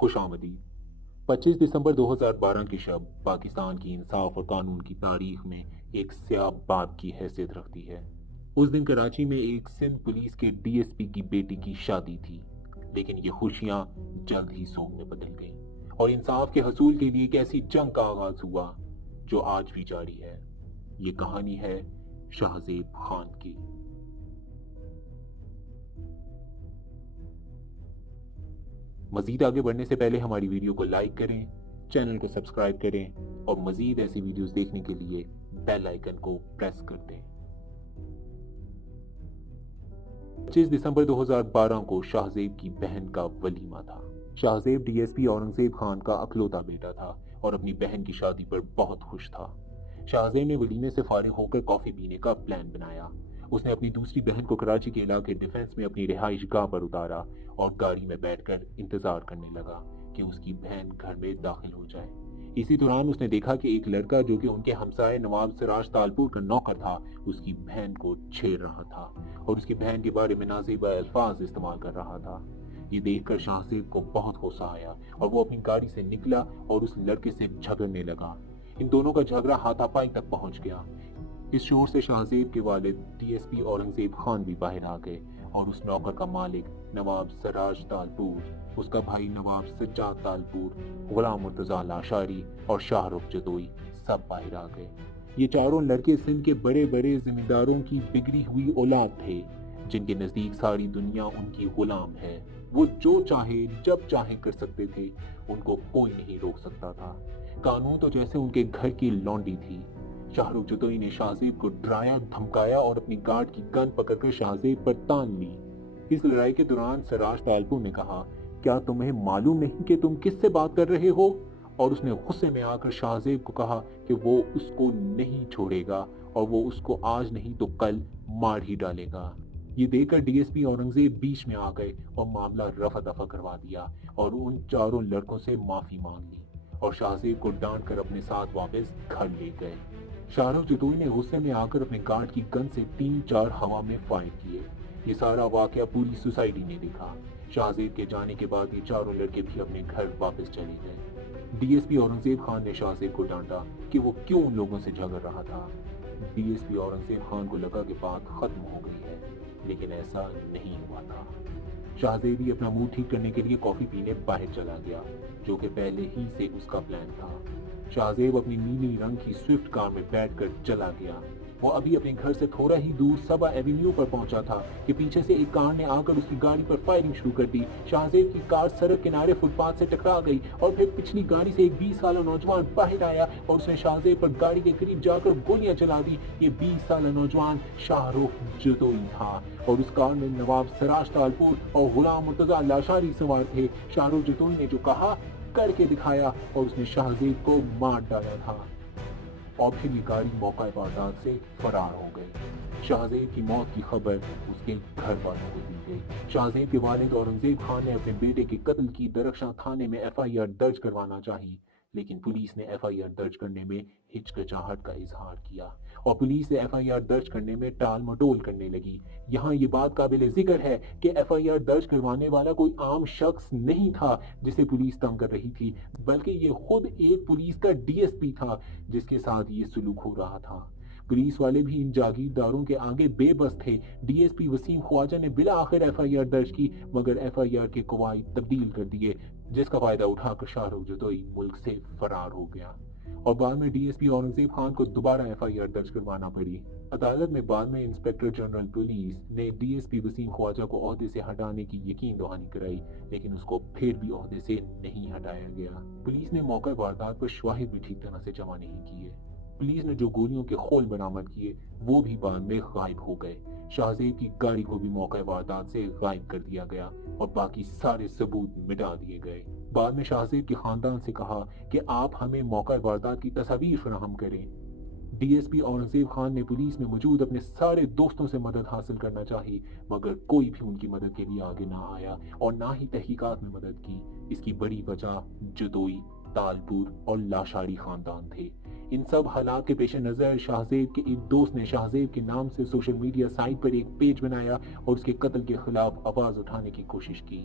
خوش آمدید۔ 25 دسمبر 2012 کی شب پاکستان کی انصاف اور قانون کی تاریخ میں ایک سیاہ باب کی حیثیت رکھتی ہے۔ اس دن کراچی میں ایک سندھ پولیس کے ڈی ایس پی کی بیٹی کی شادی تھی، لیکن یہ خوشیاں جلد ہی سوگ میں بدل گئیں اور انصاف کے حصول کے لیے ایک ایسی جنگ کا آغاز ہوا جو آج بھی جاری ہے۔ یہ کہانی ہے شاہزیب خان کی۔ مزید آگے بڑھنے سے پہلے ہماری ویڈیو کو لائک کریں، چینل کو سبسکرائب کریں اور مزید ایسی ویڈیوز دیکھنے کے لیے بیل آئیکن کو پریس کر دیں۔ 25 دسمبر 2012 کو شاہزیب کی بہن کا ولیمہ تھا۔ Shahzeb D S P Aurangzeb Khan کا اکلوتا بیٹا تھا اور اپنی بہن کی شادی پر بہت خوش تھا۔ شاہزیب نے ولیمے سے فارغ ہو کر کافی پینے کا پلان بنایا۔ اس نے اپنی دوسری بہن کو کراچی کے علاقے ڈیفنس میں اپنی رہائش گاہ پر اتارا اور گاڑی میں بیٹھ کر انتظار کرنے لگا کہ اس کی بہن گھر میں داخل ہو جائے۔ اسی دوران اس نے دیکھا کہ ایک لڑکا جو کہ ان کے ہمسائے نواب سراج تالپور کا نوکر تھا، اس کی بہن کو چھیڑ رہا تھا اور اس کی بہن کے بارے میں نازیبا الفاظ استعمال کر رہا تھا۔ یہ دیکھ کر شاہزیب کو بہت غصہ آیا اور وہ اپنی گاڑی سے نکلا اور اس لڑکے سے جھگڑنے لگا۔ ان دونوں کا جھگڑا ہاتھا پائی تک پہنچ گیا۔ اس شور سے شاہزیب کے والد D S P Aurangzeb Khan بھی باہر آ گئے اور اس نوکر کا مالک نواب سراج تالپور، اس کا بھائی نواب سجاد تالپور، غلام مرتضیٰ لاشاری اور شاہ رخ جتوئی سب باہر آ گئے۔ یہ چاروں لڑکے سندھ کے بڑے بڑے زمینداروں کی بگڑی ہوئی اولاد تھے، جن کے نزدیک ساری دنیا ان کی غلام ہے۔ وہ جو چاہے جب چاہے کر سکتے تھے، ان کو کوئی نہیں روک سکتا تھا۔ قانون تو جیسے ان کے گھر کی لونڈی تھی۔ شاہ رخ جتوئی نے شاہزیب کو ڈرایا، دھمکایا اور اپنی گارڈ کی گن پکڑ کر شاہزیب پر تان لی۔ اس لڑائی کے دوران سراج تالپور نے کہا، کیا تمہیں معلوم نہیں کہ تم کس سے بات کر رہے ہو؟ اور اس نے غصے میں آ کر شاہزیب کو کہا کہ وہ اس کو نہیں چھوڑے گا اور وہ اس کو آج نہیں تو کل مار ہی ڈالے گا۔ یہ دیکھ کر ڈی ایس پی اورنگزیب بیچ میں آ گئے اور معاملہ رفع دفع کروا دیا اور ان چاروں لڑکوں سے معافی مانگ لی اور شاہزیب کو ڈانٹ کر اپنے ساتھ واپس گھر لے گئے۔ شاہ رخ جتوئی نے غصے میں آ کر اپنے گارڈ کی گن سے 3-4 ہوا میں فائر کیے۔ یہ سارا واقعہ پوری سوسائٹی نے دیکھا۔ شاہزیب کے جانے کے بعد یہ چاروں لڑکے بھی اپنے گھر واپس چلے گئے۔ D S P Aurangzeb Khan نے شاہزیب کو ڈانٹا کہ وہ کیوں ان لوگوں سے جھگڑ رہا تھا۔ D S P Aurangzeb Khan کو لگا کہ بات ختم ہو گئی ہے، لیکن ایسا نہیں ہوا تھا۔ شاہزیب بھی اپنا موڈ ٹھیک کرنے کے لیے کافی پینے باہر چلا گیا، جو کہ پہلے ہی سے اس کا پلان تھا۔ شاہزیب اپنی نیلی رنگ کی سوئفٹ کار میں بیٹھ کر چلا گیا۔ وہ ابھی اپنے گھر سے تھوڑا ہی دور سبا ایوینیو پر پہنچا تھا کہ پیچھے سے ایک کار نے آ کر اس کی گاڑی پر فائرنگ شروع کر دی۔ شاہزیب کی کار سڑک کنارے فٹ پاتھ سے ٹکرا گئی اور پھر پچھلی گاڑی سے ایک 20 سالہ نوجوان باہر آیا اور اس نے شاہزیب پر گاڑی کے قریب جا کر گولیاں چلا دی۔ یہ 20 سالہ نوجوان شاہ رخ جتوئی تھا اور اس کار میں نواب سراج تالپور اور غلام مرتضیٰ لاشاری سوار تھے۔ شاہ رخ جتوئی نے جو کہا کر کے دکھایا اور اس نے شاہزیب کو مار ڈالا تھا اور پھر یہ گاڑی موقع واردات سے فرار ہو گئی۔ شاہزیب کی موت کی خبر اس کے گھر والوں کو دی گئی۔ شاہزیب کے والد اورنگزیب خان نے اپنے بیٹے کے قتل کی درخشاں تھانے میں ایف آئی آر درج کروانا چاہی، لیکن پولیس نے ایف آئی آر درج کرنے میں ہچکچاہٹ کا اظہار کیا اور پولیس ایف آئی آر درج کرنے میں ٹال مٹول کرنے لگی۔ یہاں یہ بات قابل ذکر ہے کہ ایف آئی آر درج کروانے والا کوئی عام شخص نہیں تھا جسے پولیس تنگ کر رہی تھی، بلکہ یہ خود ایک پولیس کا ڈی ایس پی تھا جس کے ساتھ یہ سلوک ہو رہا تھا۔ پولیس والے بھی ان جاگیرداروں کے آگے بے بس تھے۔ ڈی ایس پی وسیم خواجہ نے بالآخر ایف آئی آر درج کی، مگر ایف آئی آر کے قواعد تبدیل کر دیے، جس کا فائدہ اٹھا کر شاہ رخ جتوئی ملک سے فرار ہو گیا اور بعد میں D S P Aurangzeb Khan کو دوبارہ ایف آئی آر درج کروانا پڑی۔ عدالت میں بعد میں انسپکٹر جنرل پولیس نے ڈی ایس پی وسیم خواجہ کو عہدے سے ہٹانے کی یقین دہانی کرائی، لیکن اس کو پھر بھی عہدے سے نہیں ہٹایا گیا۔ پولیس نے موقع واردات پر شواہد بھی ٹھیک طرح سے جمع نہیں کیے۔ پولیس نے جو گولیوں کے خول برآمد کیے وہ بھی بعد میں غائب ہو گئے۔ شاہزیب کی گاڑی کو بھی موقع واردات سے غائب کر دیا گیا اور باقی سارے ثبوت مٹا دیے گئے۔ بعد میں شاہزیب کے خاندان سے کہا کہ آپ ہمیں موقع واردات کی تصاویر فراہم کریں۔ D S P Aurangzeb Khan نے پولیس میں موجود اپنے سارے دوستوں سے مدد حاصل کرنا چاہی، مگر کوئی بھی ان کی مدد کے لیے آگے نہ آیا اور نہ ہی تحقیقات میں مدد کی۔ اس کی بڑی وجہ جتوئی، تالپور اور لاشاری خاندان تھے۔ ان سب حالات کے پیش نظر شاہزیب کے ایک دوست نے شاہزیب کے نام سے سوشل میڈیا سائٹ پر ایک پیج بنایا اور اس کے قتل کے خلاف آواز اٹھانے کی کوشش کی۔